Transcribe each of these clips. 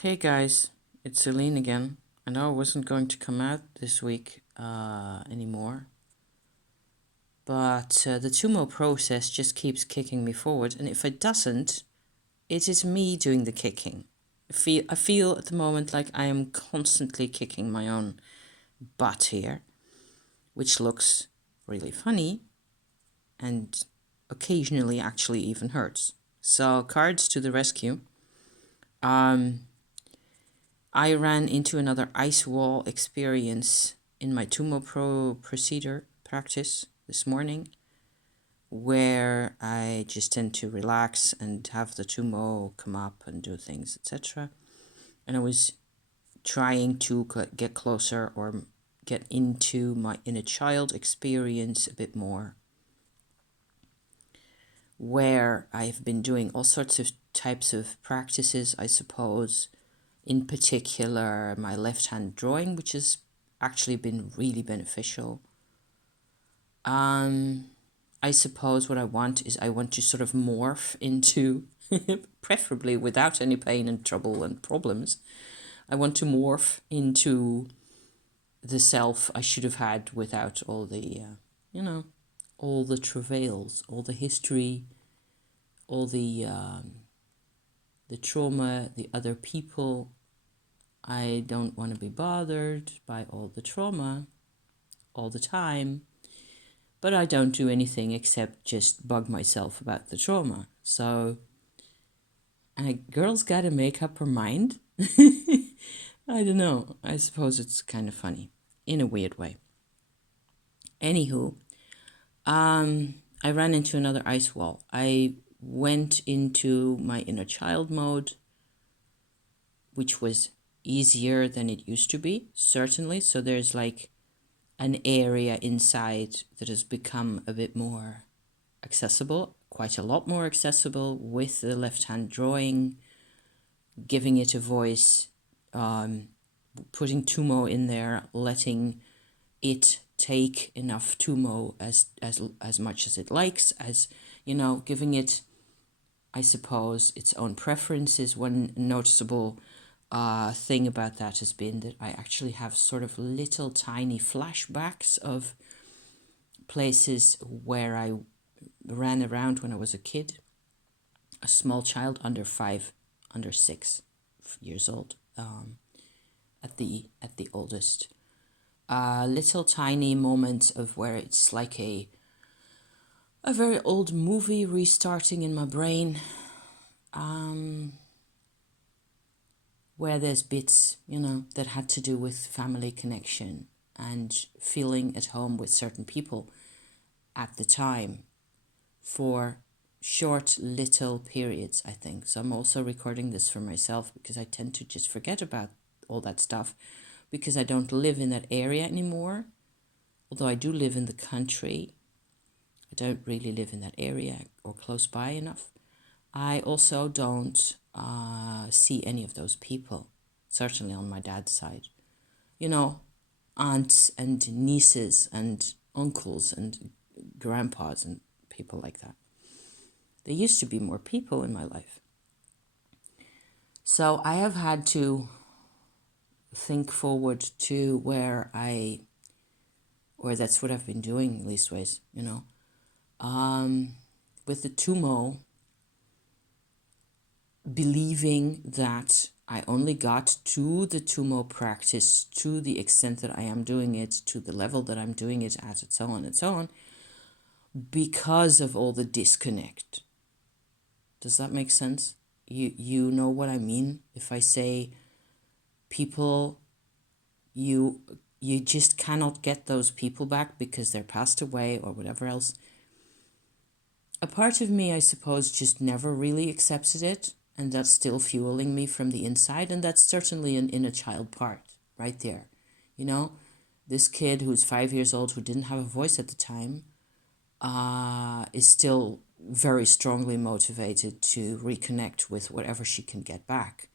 Hey guys, it's Celine again. I know I wasn't going to come out this week anymore, but the Tumo process just keeps kicking me forward, and if it doesn't, it is me doing the kicking. I feel at the moment like I am constantly kicking my own butt here, which looks really funny and occasionally actually even hurts. So, cards to the rescue. Um, I ran into another ice wall experience in my Tumo Pro procedure practice this morning, where I just tend to relax and have the Tumo come up and do things, etc. And I was trying to get closer or get into my inner child experience a bit more, where I've been doing all sorts of types of practices, I suppose, in particular my left hand drawing, which has actually been really beneficial. I suppose what I want is I want to sort of morph into, preferably without any pain and trouble and problems, I want to morph into the self I should have had without all the, all the travails, all the history, all the trauma, the other people. I don't want to be bothered by all the trauma all the time, but I don't do anything except just bug myself about the trauma. So, a girl's got to make up her mind. I don't know. I suppose it's kind of funny in a weird way. Anywho, I ran into another ice wall. I went into my inner child mode, which was easier than it used to be, certainly. So there's like an area inside that has become a bit more accessible, quite a lot more accessible with the left hand drawing, giving it a voice, putting Tumo in there, letting it take enough Tumo as much as it likes, as giving it, I suppose, its own preferences. One noticeable thing about that has been that I actually have sort of little tiny flashbacks of places where I ran around when I was a kid, a small child under 6 years old, at the oldest. Little tiny moments of where it's like a very old movie restarting in my brain, where there's bits, that had to do with family connection and feeling at home with certain people at the time for short little periods, I think. So I'm also recording this for myself because I tend to just forget about all that stuff because I don't live in that area anymore. Although I do live in the country, I don't really live in that area or close by enough. I also don't see any of those people, certainly on my dad's side. Aunts and nieces and uncles and grandpas and people like that. There used to be more people in my life. So I have had to think forward to or that's what I've been doing leastways, with the Tumo, believing that I only got to the Tumo practice to the extent that I am doing it, to the level that I'm doing it at, and so on, because of all the disconnect. Does that make sense? You know what I mean? If I say people, you just cannot get those people back because they're passed away or whatever else. A part of me, I suppose, just never really accepted it, and that's still fueling me from the inside, and that's certainly an inner child part right there. This kid who's 5 years old who didn't have a voice at the time is still very strongly motivated to reconnect with whatever she can get back.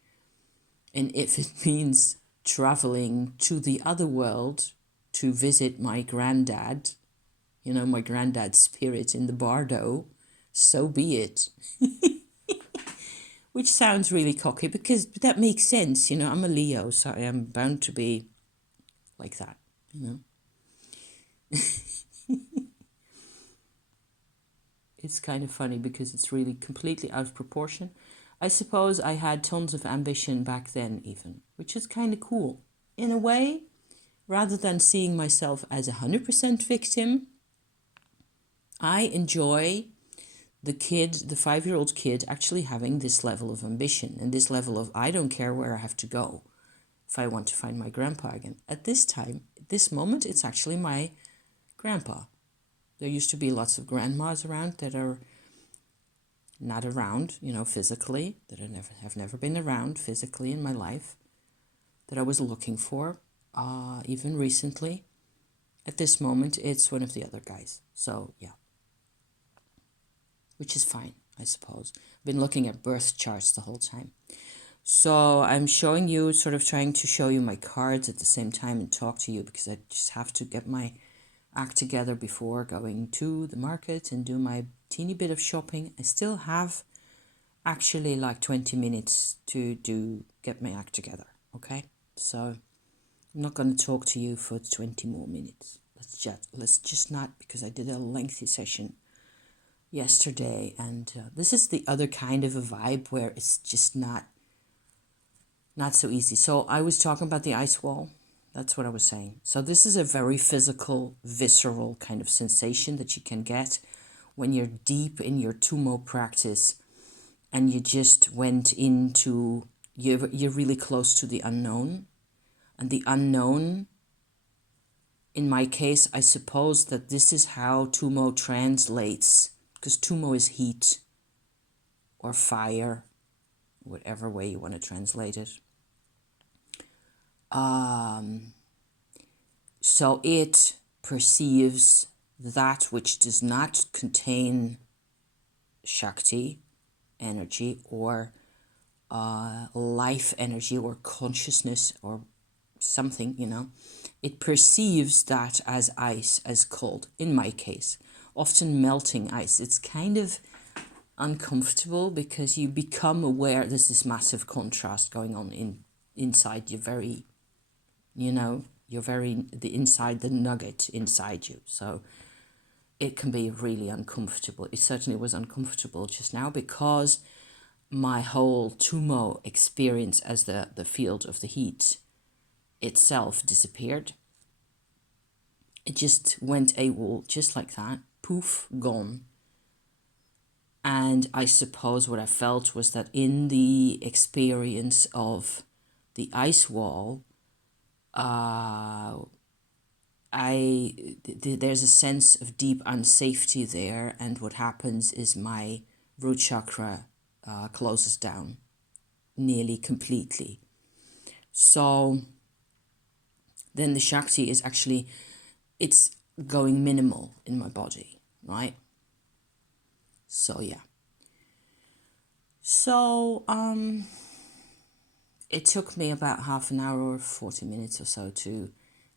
And if it means traveling to the other world to visit my granddad, my granddad's spirit in the bardo, so be it. which sounds really cocky because that makes sense. You know, I'm a Leo, so I am bound to be like that, you know. It's kind of funny because it's really completely out of proportion. I suppose I had tons of ambition back then, even, which is kind of cool. In a way, rather than seeing myself as 100% victim, I enjoy the 5-year-old kid, actually having this level of ambition and this level of, I don't care where I have to go if I want to find my grandpa again. At this time, this moment, it's actually my grandpa. There used to be lots of grandmas around that are not around, you know, physically, that have never been around physically in my life, that I was looking for, even recently. At this moment, it's one of the other guys. So, yeah. Which is fine, I suppose. I've been looking at birth charts the whole time. So I'm showing you, sort of trying to show you my cards at the same time and talk to you, because I just have to get my act together before going to the market and do my teeny bit of shopping. I still have actually like 20 minutes to get my act together, okay? So I'm not going to talk to you for 20 more minutes. Let's just not, because I did a lengthy session yesterday, and this is the other kind of a vibe where it's just not so easy. So I was talking about the ice wall. That's what I was saying. So this is a very physical, visceral kind of sensation that you can get when you're deep in your Tumo practice and you just went into, you're really close to the unknown. And the unknown, in my case, I suppose that this is how Tumo translates, because Tumo is heat or fire, whatever way you want to translate it. So it perceives that which does not contain Shakti energy or life energy or consciousness or something, you know. It perceives that as ice, as cold, in my case. Often melting ice. It's kind of uncomfortable because you become aware there's this massive contrast going on inside your very, you know, the inside, the nugget inside you. So it can be really uncomfortable. It certainly was uncomfortable just now because my whole Tumo experience as the field of the heat itself disappeared. It just went AWOL, just like that. Poof, gone. And I suppose what I felt was that in the experience of the ice wall, there's a sense of deep unsafety there, and what happens is my root chakra closes down nearly completely. So then the Shakti is actually, it's going minimal in my body, right? So yeah. So it took me about half an hour or 40 minutes or so to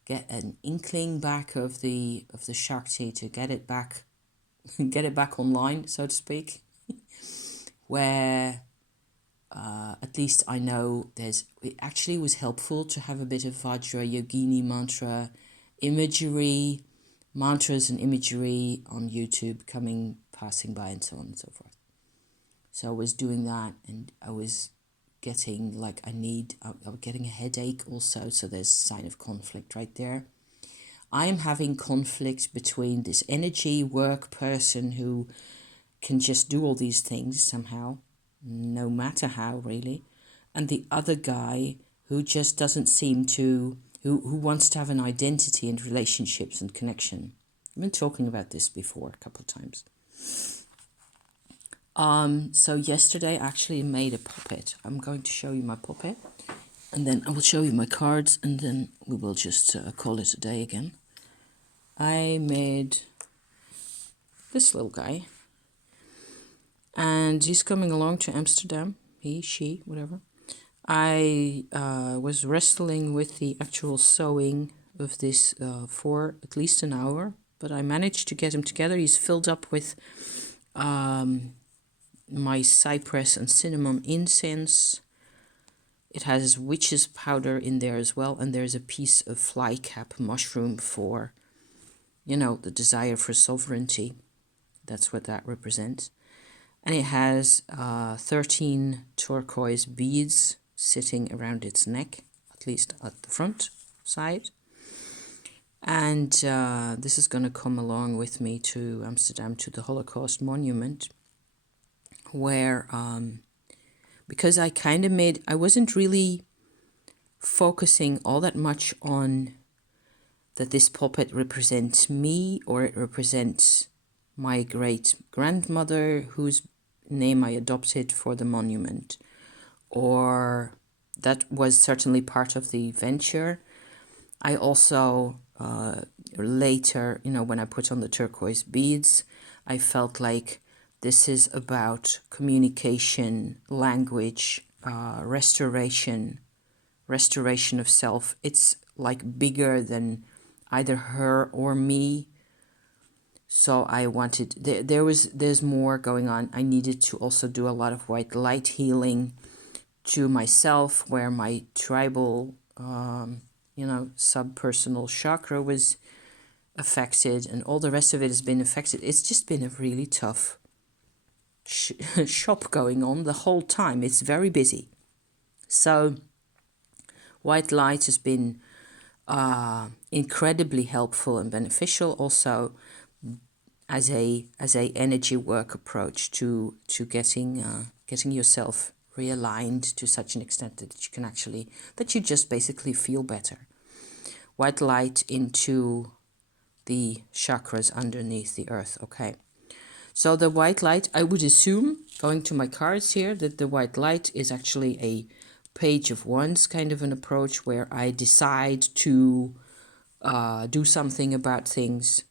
get an inkling back of the Shakti, to get it back online, so to speak, where at least I know it actually was helpful to have a bit of Vajra Yogini mantra imagery, mantras and imagery on YouTube passing by and so on and so forth. So I was doing that, and I was getting I'm getting a headache also, so there's a sign of conflict right there. I am having conflict between this energy work person who can just do all these things somehow, no matter how really, and the other guy who just doesn't seem to, who wants to have an identity and relationships and connection. I've been talking about this before a couple of times. So yesterday I actually made a puppet. I'm going to show you my puppet, and then I will show you my cards, and then we will just call it a day again. I made this little guy, and he's coming along to Amsterdam. He, she, whatever. I was wrestling with the actual sewing of this for at least an hour, but I managed to get him together. He's filled up with my cypress and cinnamon incense. It has witch's powder in there as well, and there's a piece of flycap mushroom for, you know, the desire for sovereignty. That's what that represents. And it has 13 turquoise beads sitting around its neck, at least at the front side. And this is going to come along with me to Amsterdam, to the Holocaust Monument, where, because I kind of I wasn't really focusing all that much on that this puppet represents me, or it represents my great-grandmother, whose name I adopted for the monument, or that was certainly part of the venture. I also later, you know, when I put on the turquoise beads, I felt like this is about communication, language, restoration of self. It's like bigger than either her or me. So I wanted, there's more going on. I needed to also do a lot of white light healing to myself, where my tribal, you know, subpersonal chakra was affected, and all the rest of it has been affected. It's just been a really tough shop going on the whole time. It's very busy. So white light has been incredibly helpful and beneficial, also as a energy work approach to getting yourself realigned to such an extent that you can actually, that you just basically feel better. White light into the chakras underneath the earth. Okay, so the white light, I would assume, going to my cards here, that the white light is actually a page of wands kind of an approach, where I decide to do something about things,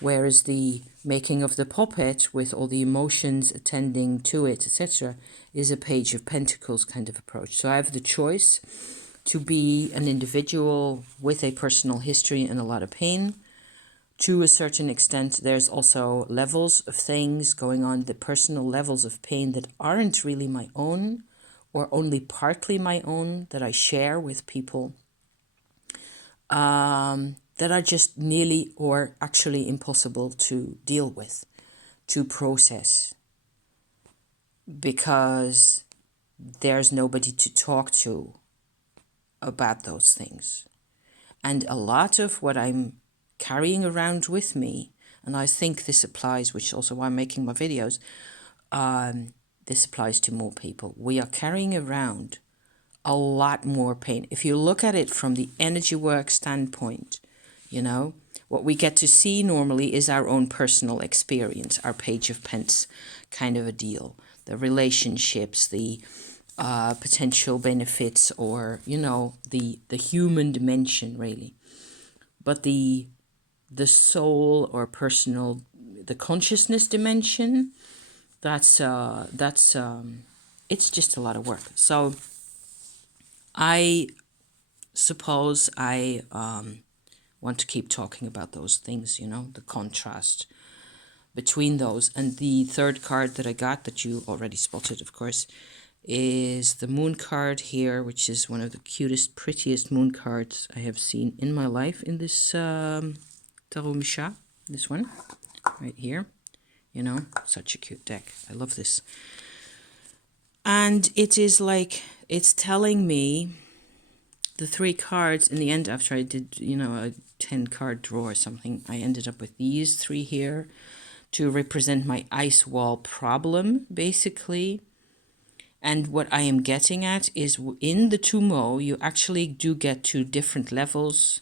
whereas the making of the puppet with all the emotions attending to it, etc., is a page of pentacles kind of approach. So I have the choice to be an individual with a personal history and a lot of pain. To a certain extent, there's also levels of things going on, the personal levels of pain that aren't really my own, or only partly my own, that I share with people, that are just nearly or actually impossible to deal with, to process, because there's nobody to talk to about those things. And a lot of what I'm carrying around with me, and I think this applies, which is also why I'm making my videos, this applies to more people. We are carrying around a lot more pain. If you look at it from the energy work standpoint, you know, what we get to see normally is our own personal experience, our page of pence kind of a deal, the relationships, the potential benefits, or, you know, the human dimension, really. But the soul or personal, the consciousness dimension, that's it's just a lot of work. So I suppose I want to keep talking about those things, you know, the contrast between those. And the third card that I got, that you already spotted, of course, is the moon card here, which is one of the cutest, prettiest moon cards I have seen in my life in this Tarot Mucha, this one right here. You know, such a cute deck. I love this. And it is like, it's telling me the three cards in the end, after I did, you know, a 10 card draw or something, I ended up with these three here to represent my ice wall problem, basically. And what I am getting at is, in the Tumo, you actually do get to different levels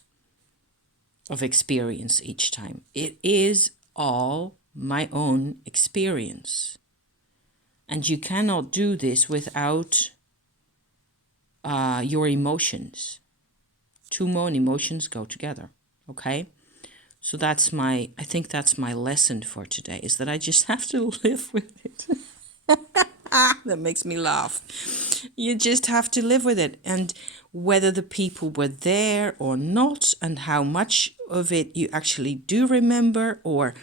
of experience each time. It is all my own experience. And you cannot do this without your emotions. Tumo and emotions go together, okay? So that's I think that's my lesson for today, is that I just have to live with it. That makes me laugh. You just have to live with it. And whether the people were there or not, and how much of it you actually do remember, or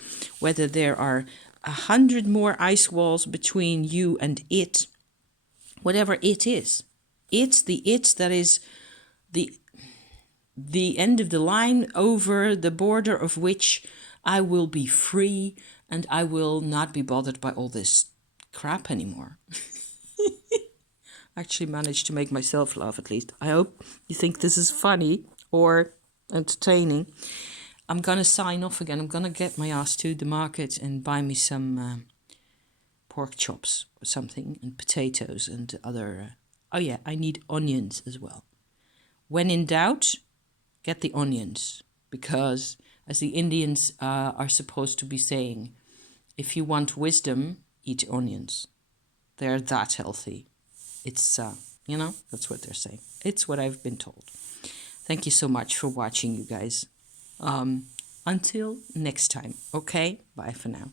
whether there are 100 more ice walls between you and it, whatever it is. It's the it that is the end of the line, over the border of which I will be free and I will not be bothered by all this crap anymore. Actually managed to make myself laugh, at least. I hope you think this is funny or entertaining. I'm gonna sign off again. I'm gonna get my ass to the market and buy me some pork chops or something, and potatoes and other... oh yeah, I need onions as well. When in doubt, get the onions, because as the Indians are supposed to be saying, if you want wisdom, eat onions. They're that healthy. It's, that's what they're saying. It's what I've been told. Thank you so much for watching, you guys. Until next time, okay? Bye for now.